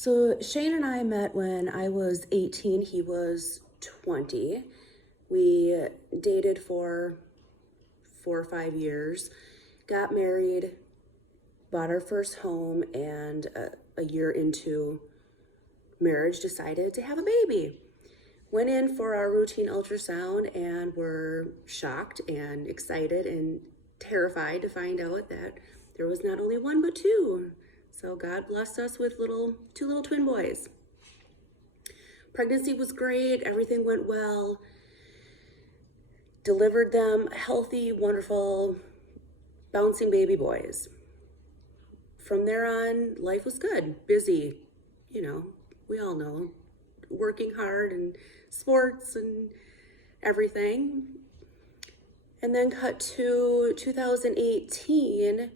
So Shane and I met when I was 18, he was 20. We dated for 4 or 5 years, got married, bought our first home, and a year into marriage decided to have a baby. Went in for our routine ultrasound and were shocked and excited and terrified to find out that there was not only one but two. So God blessed us with two little twin boys. Pregnancy was great, everything went well. Delivered them healthy, wonderful, bouncing baby boys. From there on, life was good, busy, we all know, working hard and sports and everything. And then cut to 2018,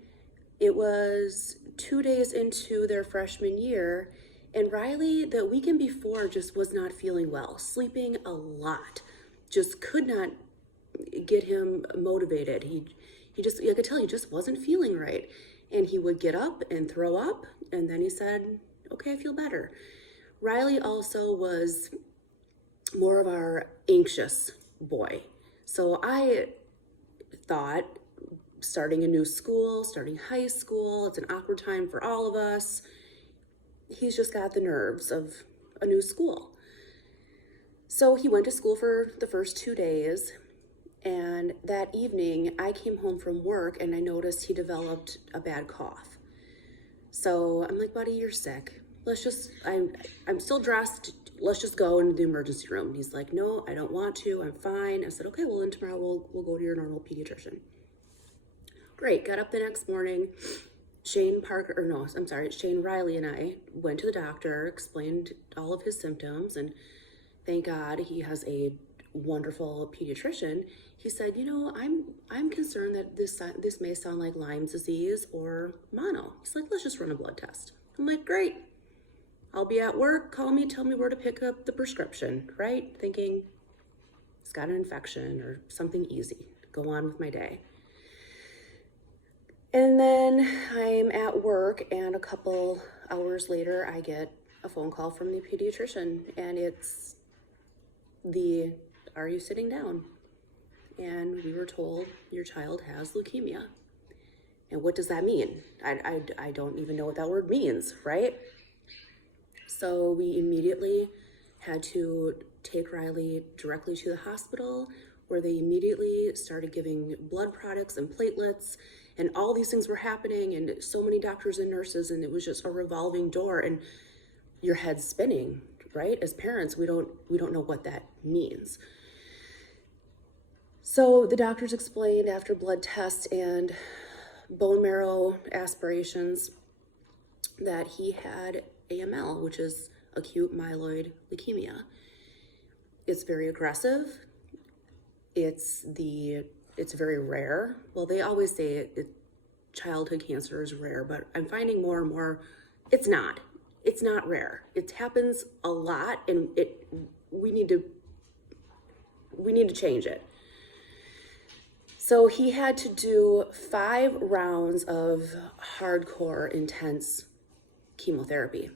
it was 2 days into their freshman year, and Riley, the weekend before, just was not feeling well, sleeping a lot, just could not get him motivated. He just, I could tell he just wasn't feeling right. And he would get up and throw up, and then he said, okay, I feel better. Riley also was more of our anxious boy. So I thought, starting a new school, starting high school, it's an awkward time for all of us. He's just got the nerves of a new school. So he went to school for the first 2 days, and that evening I came home from work and I noticed he developed a bad cough. So I'm like, buddy, you're sick. I'm still dressed. Let's just go into the emergency room. And he's like, no, I don't want to. I'm fine. I said, okay, well, then tomorrow we'll go to your normal pediatrician. Great. Got up the next morning. Shane Riley and I went to the doctor, explained all of his symptoms, and thank God he has a wonderful pediatrician. He said, I'm concerned that this may sound like Lyme disease or mono. He's like, let's just run a blood test. I'm like, great. I'll be at work, call me, tell me where to pick up the prescription, right? Thinking it's got an infection or something easy. Go on with my day. And then I'm at work, and a couple hours later, I get a phone call from the pediatrician, and it's are you sitting down? And we were told your child has leukemia. And what does that mean? I don't even know what that word means, right? So we immediately had to take Riley directly to the hospital, where they immediately started giving blood products and platelets, and all these things were happening, and so many doctors and nurses, and it was just a revolving door, and your head's spinning, right? As parents, we don't know what that means. So the doctors explained after blood tests and bone marrow aspirations that he had AML, which is acute myeloid leukemia. It's very aggressive. It's very rare. Well, they always say childhood cancer is rare, but I'm finding more and more it's not. It's not rare. It happens a lot, and we need to change it. So he had to do 5 rounds of hardcore, intense chemotherapy.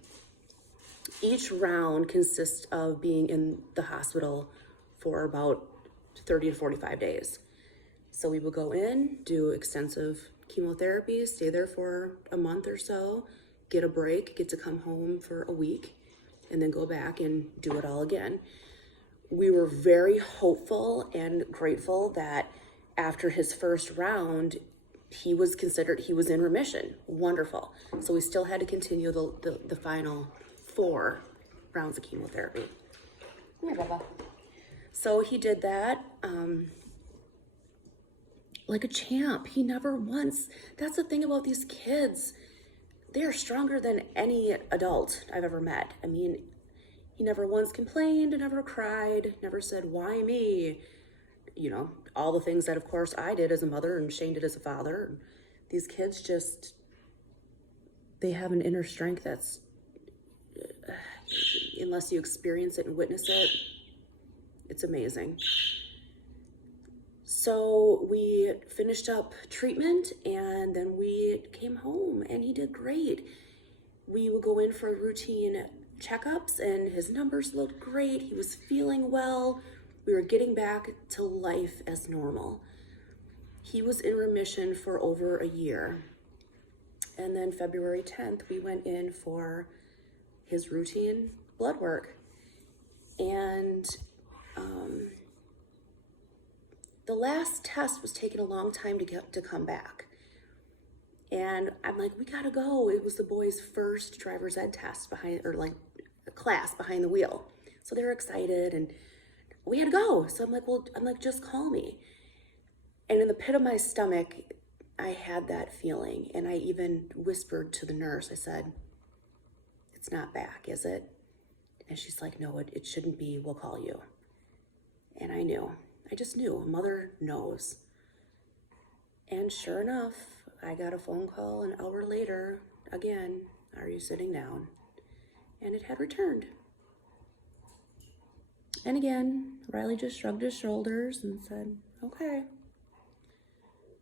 Each round consists of being in the hospital for about 30 to 45 days. So we would go in, do extensive chemotherapy, stay there for a month or so, get a break, get to come home for a week, and then go back and do it all again. We were very hopeful and grateful that after his first round, he was in remission. Wonderful. So we still had to continue the final 4 rounds of chemotherapy. Come here, Bubba. So he did that like a champ. He never once, that's the thing about these kids. They are stronger than any adult I've ever met. I mean, he never once complained, never cried, never said, why me? All the things that, of course, I did as a mother and Shane did as a father. These kids they have an inner strength that's, unless you experience it and witness it, it's amazing. So we finished up treatment, and then we came home, and he did great. we would go in for routine checkups and his numbers looked great. He was feeling well. We were getting back to life as normal. He was in remission for over a year. And then February 10th, we went in for his routine blood work. And the last test was taking a long time to come back. And I'm like, we gotta go. It was the boys' first driver's ed test class behind the wheel. So they were excited and we had to go. So I'm like, just call me. And in the pit of my stomach, I had that feeling. And I even whispered to the nurse, I said, it's not back, is it? And she's like, no, it shouldn't be. We'll call you. And I knew. I just knew. A mother knows. And sure enough, I got a phone call an hour later. Again, are you sitting down? And it had returned. And again, Riley just shrugged his shoulders and said, okay.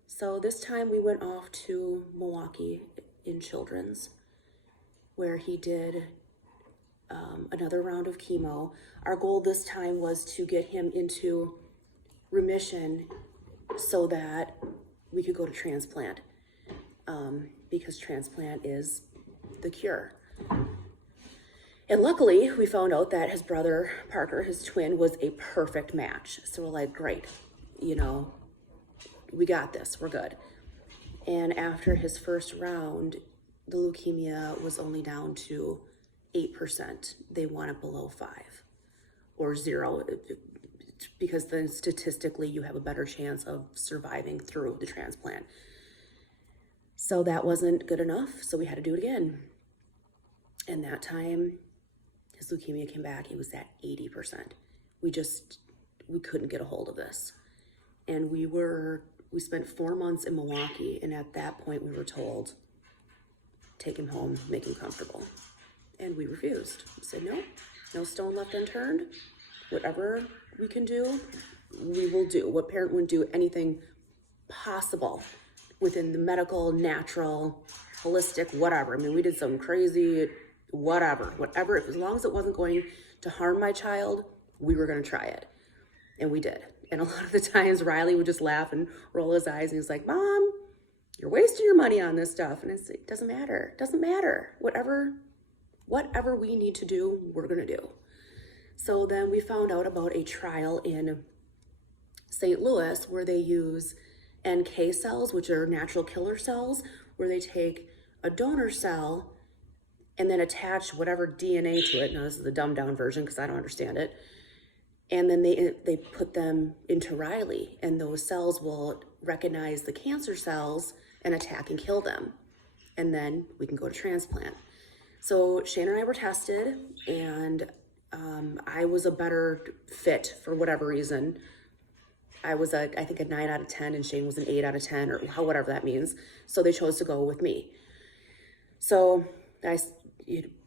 So this time we went off to Milwaukee in Children's, where he did another round of chemo. Our goal this time was to get him into remission so that we could go to transplant, because transplant is the cure. And luckily, we found out that his brother, Parker, his twin, was a perfect match. So we're like, great, we got this, we're good. And after his first round, the leukemia was only down to 8%. They want it below 5 or 0, because then statistically you have a better chance of surviving through the transplant. So that wasn't good enough, so we had to do it again. And that time, his leukemia came back, he was at 80%. We couldn't get a hold of this. And we spent 4 months in Milwaukee, and at that point we were told, take him home, make him comfortable. And we refused. We said, no stone left unturned. Whatever we can do, we will do. What parent wouldn't do anything possible within the medical, natural, holistic, whatever. I mean, we did some crazy, whatever, as long as it wasn't going to harm my child, we were going to try it. And we did. And a lot of the times Riley would just laugh and roll his eyes and he's like, Mom, you're wasting your money on this stuff. And it doesn't matter. Whatever we need to do, we're going to do. So then we found out about a trial in St. Louis where they use NK cells, which are natural killer cells, where they take a donor cell and then attach whatever DNA to it. Now, this is the dumbed down version because I don't understand it. And then they put them into Riley, and those cells will recognize the cancer cells and attack and kill them. And then we can go to transplant. So Shane and I were tested, and I was a better fit for whatever reason. I was I think a 9 out of 10, and Shane was an 8 out of 10, or whatever that means. So they chose to go with me. So I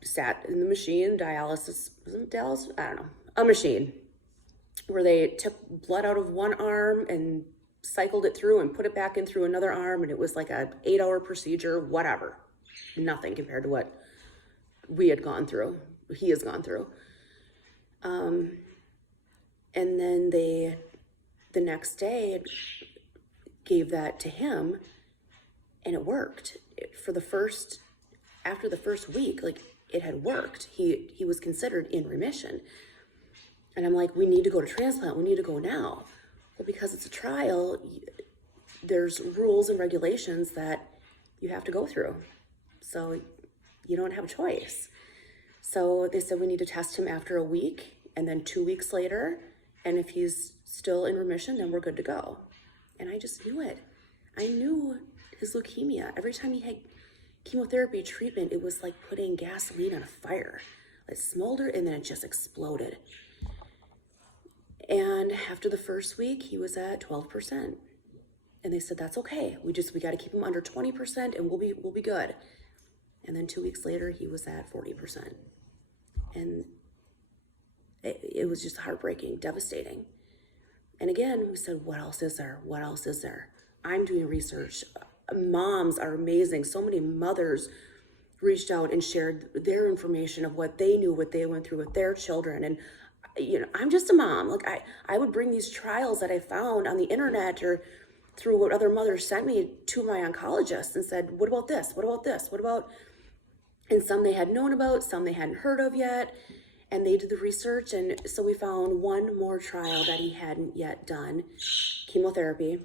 sat in the machine, dialysis, I don't know, a machine, where they took blood out of one arm and cycled it through and put it back in through another arm. And it was like a 8-hour procedure, whatever. Nothing compared to what he has gone through. And then the next day gave that to him, and it worked. After the first week, like, it had worked. He was considered in remission. And I'm like, we need to go to transplant. We need to go now. Well, because it's a trial, there's rules and regulations that you have to go through. So you don't have a choice. So they said we need to test him after a week and then 2 weeks later. And if he's still in remission, then we're good to go. And I just knew it. I knew his leukemia. Every time he had chemotherapy treatment, it was like putting gasoline on a fire. It smoldered and then it just exploded. And after the first week, he was at 12%. And they said, that's okay. We got to keep him under 20% and we'll be good. And then 2 weeks later, he was at 40%. And it was just heartbreaking, devastating. And again, we said, what else is there? What else is there? I'm doing research. Moms are amazing. So many mothers reached out and shared their information of what they knew, what they went through with their children. And, I'm just a mom. Like I would bring these trials that I found on the internet or through what other mothers sent me to my oncologist and said, what about this? What about this? What about, and some they had known about, some they hadn't heard of yet. And they did the research. And so we found one more trial that he hadn't yet done, chemotherapy.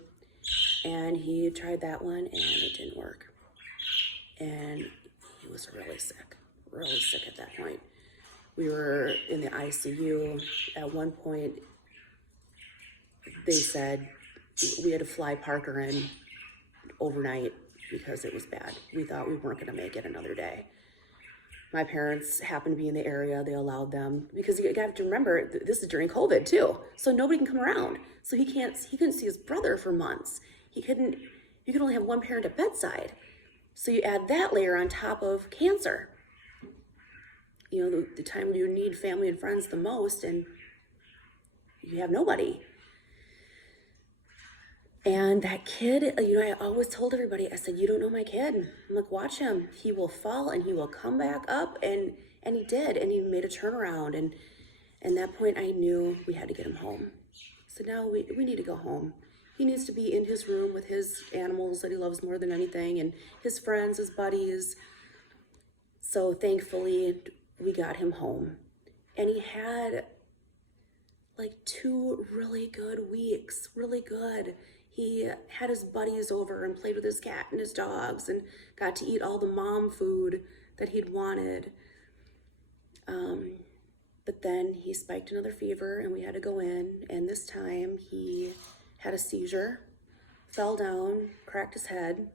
And he tried that one and it didn't work. And he was really sick at that point. We were in the ICU. At one point, they said we had to fly Parker in overnight because it was bad. We thought we weren't going to make it another day. My parents happened to be in the area. They allowed them, because you have to remember, this is during COVID too. So nobody can come around. So he couldn't see his brother for months. You could only have one parent at bedside. So you add that layer on top of cancer. The time you need family and friends the most, and you have nobody. And that kid, I always told everybody, I said, you don't know my kid. I'm like, watch him. He will fall and he will come back up. And he did. And he made a turnaround. And at that point, I knew we had to get him home. So now we need to go home. He needs to be in his room with his animals that he loves more than anything, and his friends, his buddies. So thankfully, we got him home. And he had like 2 really good weeks, really good. He had his buddies over and played with his cat and his dogs and got to eat all the mom food that he'd wanted. But then he spiked another fever and we had to go in. And this time he had a seizure, fell down, cracked his head.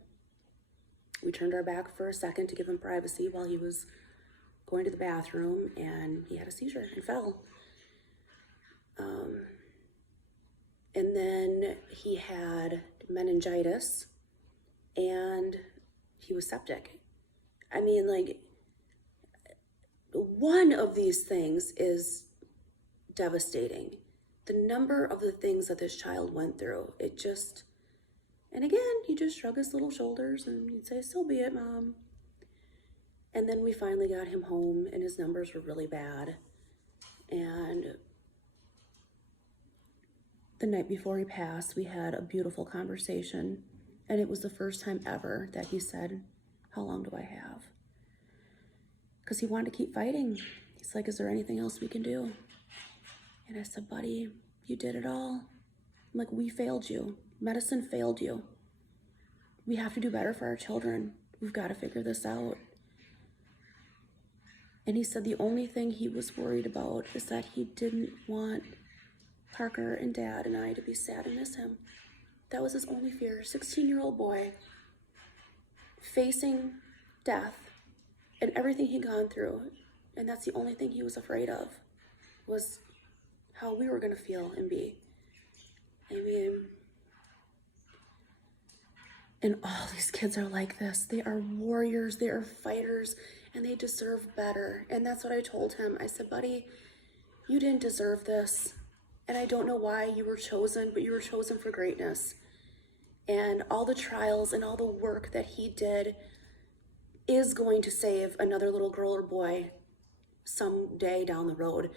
We turned our back for a second to give him privacy while he was going to the bathroom, and he had a seizure and fell. And then he had meningitis and he was septic. I mean, like, one of these things is devastating. The number of the things that this child went through, and again, he'd just shrug his little shoulders and he'd say, so be it, Mom. And then we finally got him home and his numbers were really bad. And the night before he passed, we had a beautiful conversation, and it was the first time ever that he said, how long do I have? Because he wanted to keep fighting. He's like, is there anything else we can do? And I said, buddy, you did it all. I'm like, we failed you. Medicine failed you. We have to do better for our children. We've got to figure this out. And he said the only thing he was worried about is that he didn't want Parker and Dad and I to be sad and miss him. That was his only fear. 16-year-old boy facing death and everything he'd gone through. And that's the only thing he was afraid of, was how we were going to feel and be. I mean, and all these kids are like this. They are warriors, they are fighters, and they deserve better. And that's what I told him. I said, buddy, you didn't deserve this. And I don't know why you were chosen, but you were chosen for greatness. And all the trials and all the work that he did is going to save another little girl or boy someday down the road,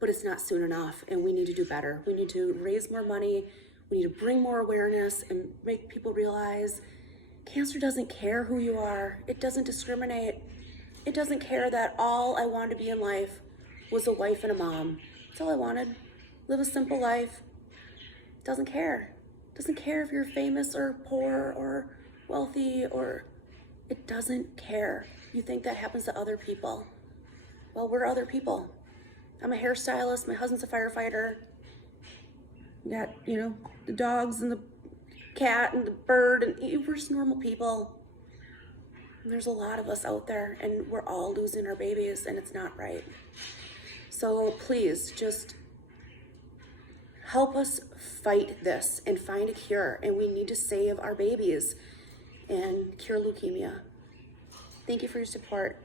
but it's not soon enough, and we need to do better. We need to raise more money. We need to bring more awareness and make people realize cancer doesn't care who you are. It doesn't discriminate. It doesn't care that all I wanted to be in life was a wife and a mom. That's all I wanted. Live a simple life. Doesn't care. Doesn't care if you're famous or poor or wealthy, or it doesn't care. You think that happens to other people. Well, we're other people. I'm a hairstylist. My husband's a firefighter. We got, the dogs and the cat and the bird, and we're just normal people. And there's a lot of us out there, and we're all losing our babies, and it's not right. So please, just help us fight this and find a cure, and we need to save our babies and cure leukemia. Thank you for your support.